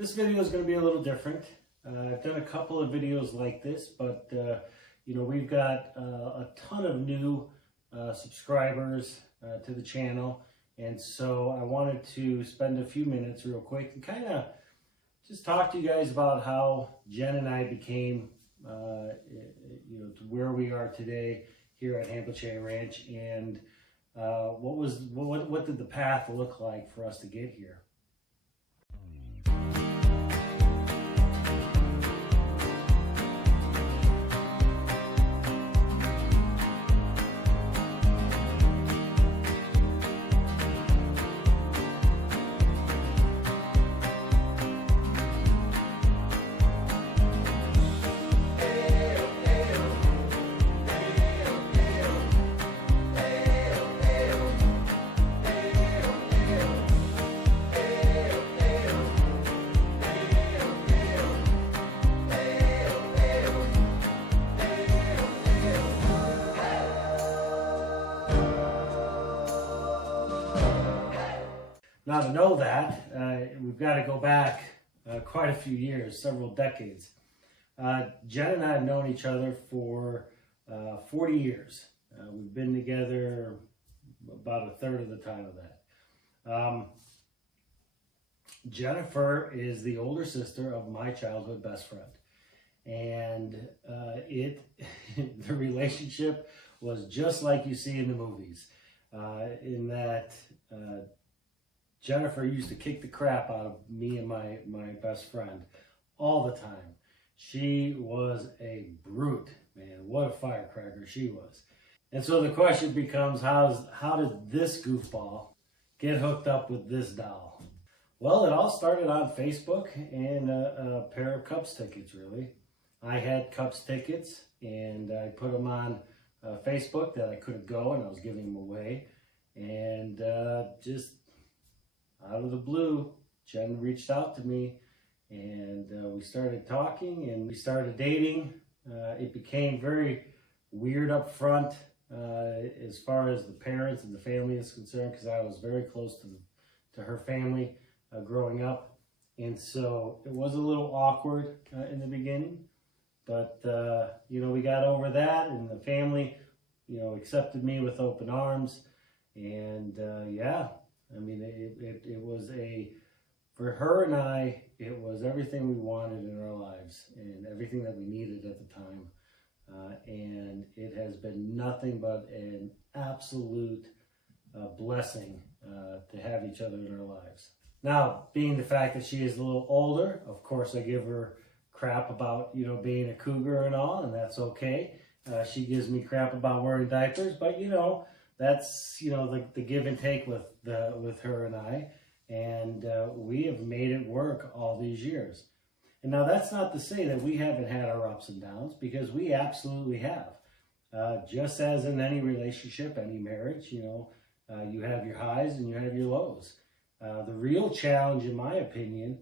This video is going to be a little different. I've done a couple of videos like this, but you know, we've got a ton of new subscribers to the channel, and so I wanted to spend a few minutes real quick and kind of just talk to you guys about how Jen and I became you know, to where we are today here at Hanbleceya Ranch, and what did the path look like for us to get here. Now, to know that, we've got to go back quite a few years, several decades. Jen and I have known each other for 40 years. We've been together about a third of the time of that. Jennifer is the older sister of my childhood best friend. And the relationship was just like you see in the movies, in that Jennifer used to kick the crap out of me and my best friend all the time. She was a brute, man. What a firecracker she was. And so the question becomes, how did this goofball get hooked up with this doll? Well, it all started on Facebook and a pair of Cubs tickets, really. I had Cubs tickets, and I put them on Facebook that I couldn't go, and I was giving them away. And just out of the blue, Jen reached out to me, and we started talking, and we started dating. It became very weird up front as far as the parents and the family is concerned, because I was very close to her family growing up, and so it was a little awkward in the beginning, but you know, we got over that, and the family, you know, accepted me with open arms, and yeah. I mean, it was for her and I, it was everything we wanted in our lives and everything that we needed at the time. And it has been nothing but an absolute blessing to have each other in our lives. Now, being the fact that she is a little older, of course, I give her crap about, you know, being a cougar and all, and that's okay. She gives me crap about wearing diapers, but, you know, that's, you know, the give and take with her and I, and we have made it work all these years. And now that's not to say that we haven't had our ups and downs, because we absolutely have. Just as in any relationship, any marriage, you know, you have your highs and you have your lows. The real challenge, in my opinion,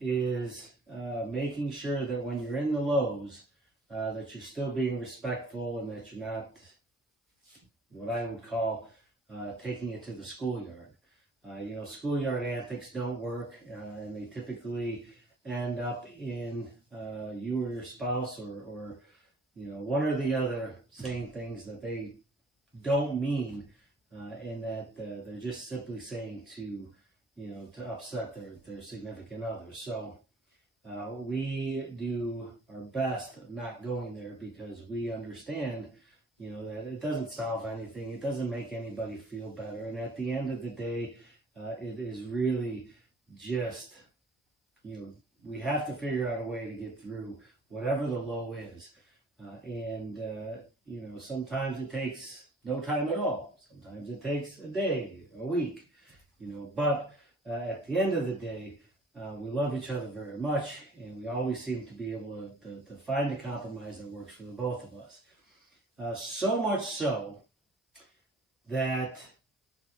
is making sure that when you're in the lows, that you're still being respectful and that you're not what I would call taking it to the schoolyard. You know, schoolyard antics don't work, and they typically end up in you or your spouse or you know, one or the other saying things that they don't mean, and that they're just simply saying to, you know, to upset their significant others. So we do our best not going there, because we understand, you know, that it doesn't solve anything. It doesn't make anybody feel better. And at the end of the day, it is really just, you know, we have to figure out a way to get through whatever the low is. You know, sometimes it takes no time at all. Sometimes it takes a day, a week, you know. But at the end of the day, we love each other very much, and we always seem to be able to find a compromise that works for the both of us. So much so that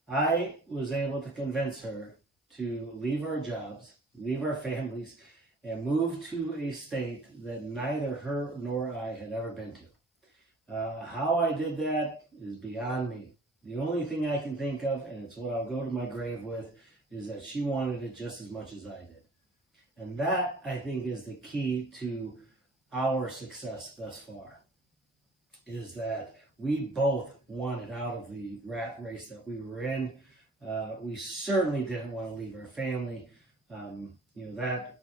I was able to convince her to leave our jobs, leave our families, and move to a state that neither her nor I had ever been to. How I did that is beyond me. The only thing I can think of, and it's what I'll go to my grave with, is that she wanted it just as much as I did. And that, I think, is the key to our success thus far, is that we both wanted out of the rat race that we were in. We certainly didn't want to leave our family. That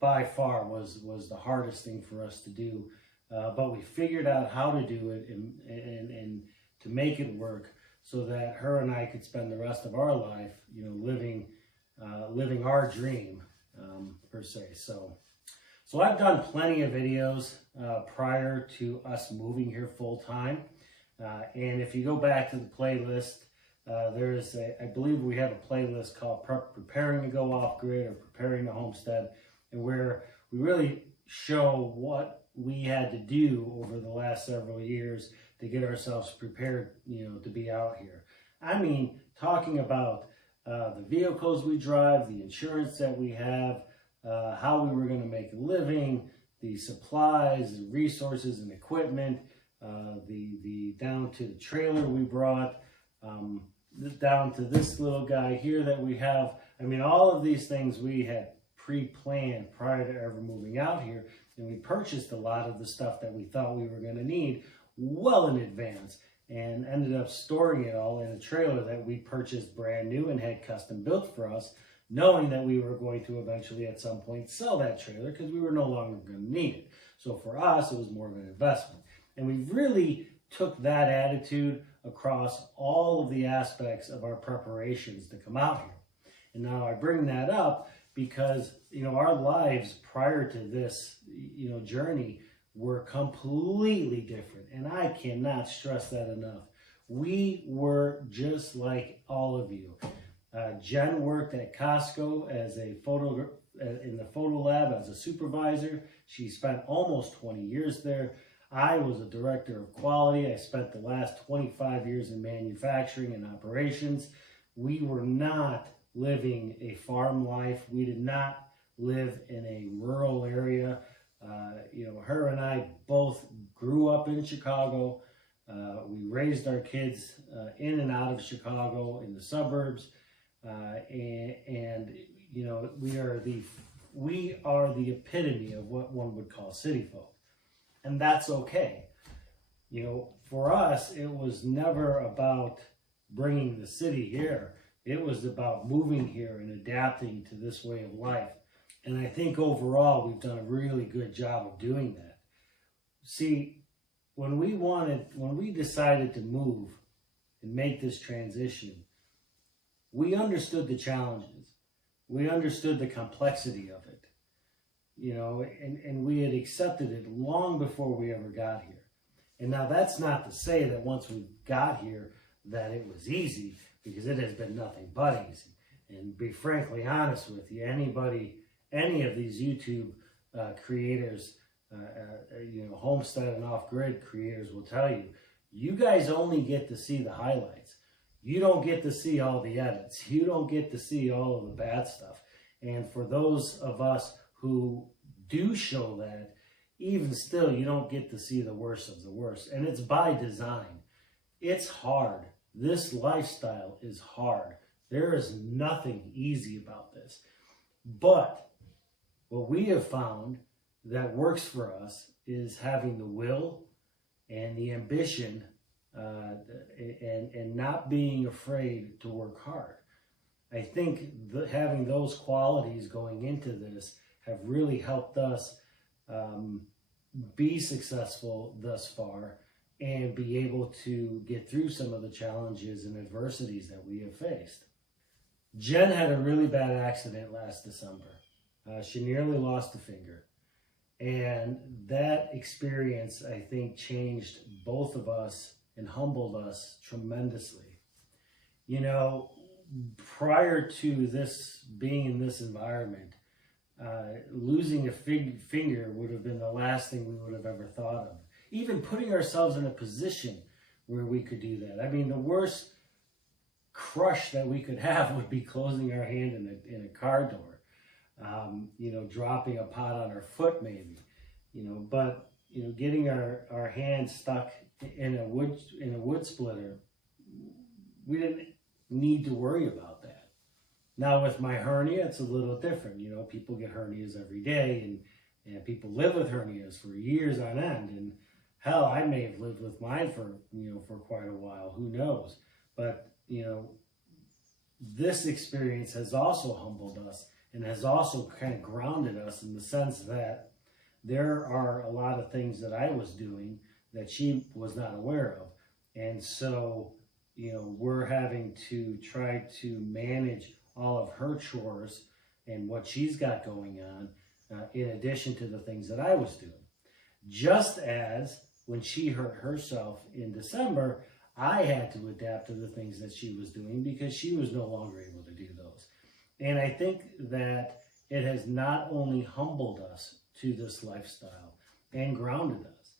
by far was the hardest thing for us to do. But we figured out how to do it and to make it work so that her and I could spend the rest of our life, living our dream, per se. So I've done plenty of videos prior to us moving here full time. And if you go back to the playlist, I believe we have a playlist called Preparing to Go Off-Grid or Preparing to Homestead, and where we really show what we had to do over the last several years to get ourselves prepared, to be out here. I mean, talking about the vehicles we drive, the insurance that we have, how we were going to make a living, the supplies and resources and equipment, the down to the trailer we brought, down to this little guy here that we have. I mean, all of these things we had pre-planned prior to ever moving out here, and we purchased a lot of the stuff that we thought we were going to need well in advance, and ended up storing it all in a trailer that we purchased brand new and had custom built for us, knowing that we were going to eventually at some point sell that trailer because we were no longer going to need it. So for us, it was more of an investment. And we really took that attitude across all of the aspects of our preparations to come out here. And now I bring that up because, our lives prior to this, journey were completely different. And I cannot stress that enough. We were just like all of you. Jen worked at Costco as in the photo lab as a supervisor. She spent almost 20 years there. I was a director of quality. I spent the last 25 years in manufacturing and operations. We were not living a farm life. We did not live in a rural area. Her and I both grew up in Chicago. We raised our kids in and out of Chicago in the suburbs. We are the epitome of what one would call city folk. And that's okay. For us, it was never about bringing the city here. It was about moving here and adapting to this way of life. And I think overall, we've done a really good job of doing that. See, when we decided to move and make this transition, we understood the challenges. We understood the complexity of it. And we had accepted it long before we ever got here. And now that's not to say that once we got here that it was easy, because it has been nothing but easy. And be frankly honest with you, any of these YouTube creators, Homestead and Off-Grid creators will tell you, you guys only get to see the highlights. You don't get to see all the edits. You don't get to see all of the bad stuff. And for those of us who do show that, even still, you don't get to see the worst of the worst. And it's by design. It's hard. This lifestyle is hard. There is nothing easy about this. But what we have found that works for us is having the will and the ambition and not being afraid to work hard. I think having those qualities going into this have really helped us be successful thus far and be able to get through some of the challenges and adversities that we have faced. Jen had a really bad accident last December. She nearly lost a finger. And that experience, I think, changed both of us and humbled us tremendously. Prior to this being in this environment, losing a finger would have been the last thing we would have ever thought of. Even putting ourselves in a position where we could do that. I mean, the worst crush that we could have would be closing our hand in a car door. Dropping a pot on our foot maybe. But getting our hand stuck in a wood splitter, we didn't need to worry about that. Now with my hernia, it's a little different. You know, people get hernias every day, and people live with hernias for years on end. And hell, I may have lived with mine for, you know, for quite a while. Who knows? But, you know, this experience has also humbled us and has also kind of grounded us in the sense that there are a lot of things that I was doing that she was not aware of. And so, you know, we're having to try to manage all of her chores and what she's got going on, in addition to the things that I was doing. Just as when she hurt herself in December, I had to adapt to the things that she was doing because she was no longer able to do those. And I think that it has not only humbled us to this lifestyle and grounded us,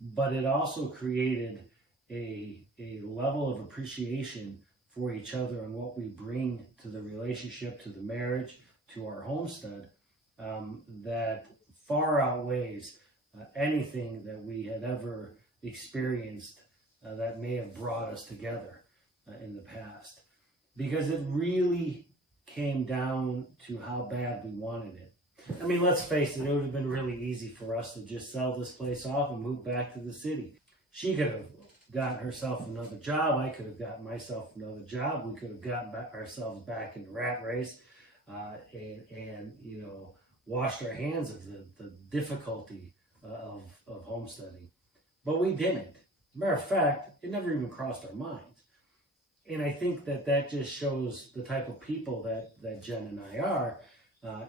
but it also created a level of appreciation for each other and what we bring to the relationship, to the marriage, to our homestead, that far outweighs anything that we had ever experienced that may have brought us together in the past. Because it really came down to how bad we wanted it. I mean, let's face it, it would have been really easy for us to just sell this place off and move back to the city. She could have gotten herself another job. I could have gotten myself another job. We could have gotten ourselves back in the rat race and you know, washed our hands of the difficulty of homesteading. But we didn't. As a matter of fact, it never even crossed our minds. And I think that that just shows the type of people that Jen and I are.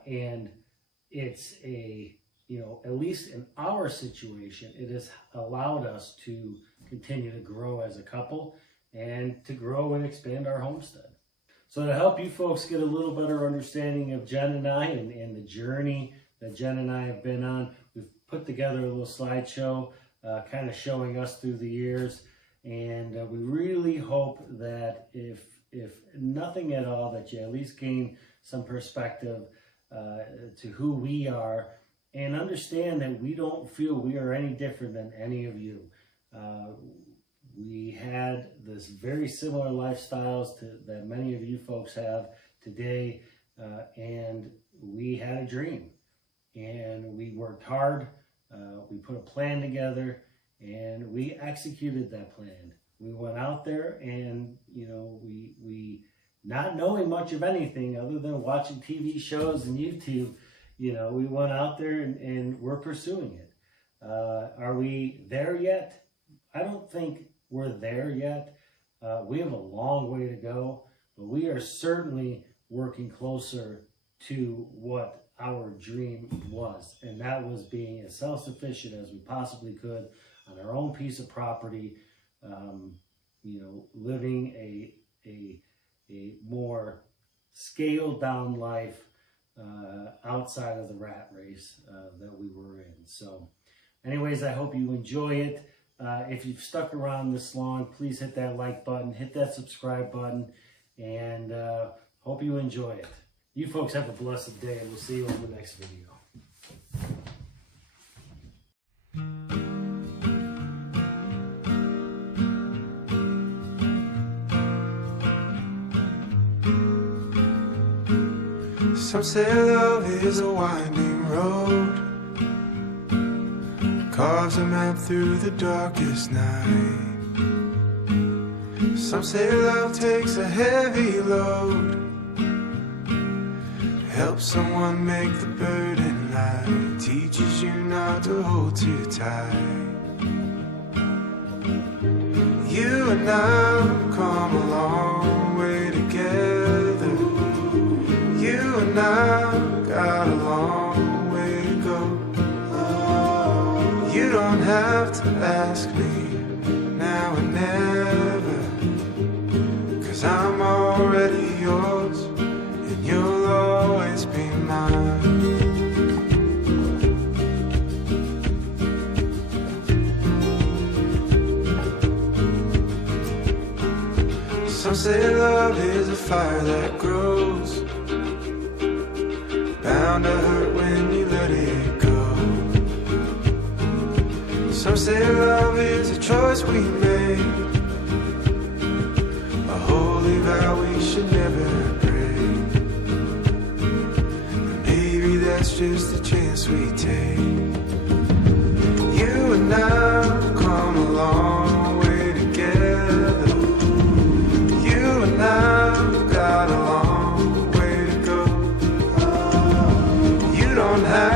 And it's you know, at least in our situation, it has allowed us to continue to grow as a couple and to grow and expand our homestead. So to help you folks get a little better understanding of Jen and I and the journey that Jen and I have been on, we've put together a little slideshow kind of showing us through the years. And we really hope that if nothing at all, that you at least gain some perspective to who we are, and understand that we don't feel we are any different than any of you. We had this very similar lifestyles that many of you folks have today, and we had a dream, and we worked hard. We put a plan together, and we executed that plan. We went out there, and you know, we not knowing much of anything other than watching TV shows and YouTube. You know, we went out there and we're pursuing it. Are we there yet? I don't think we're there yet. We have a long way to go, but we are certainly working closer to what our dream was. And that was being as self-sufficient as we possibly could on our own piece of property, you know, living a more scaled down life, outside of the rat race that we were in. So anyways, I hope you enjoy it. If you've stuck around this long, please hit that like button, hit that subscribe button, and hope you enjoy it. You folks have a blessed day, and we'll see you in the next video. Some say love is a winding road, carves a map through the darkest night. Some say love takes a heavy load, helps someone make the burden light, teaches you not to hold too tight. You and I have come a long way together. You and I got a long way to go. You don't have to ask me now or never, 'cause I'm already yours and you'll always be mine. Some say love is a fire that grows, bound to hurt when you let it go. Some say love is a choice we make, a holy vow we should never break. that's just the chance we take. You and I've come a long way together. You and I've got a long way to go. You don't have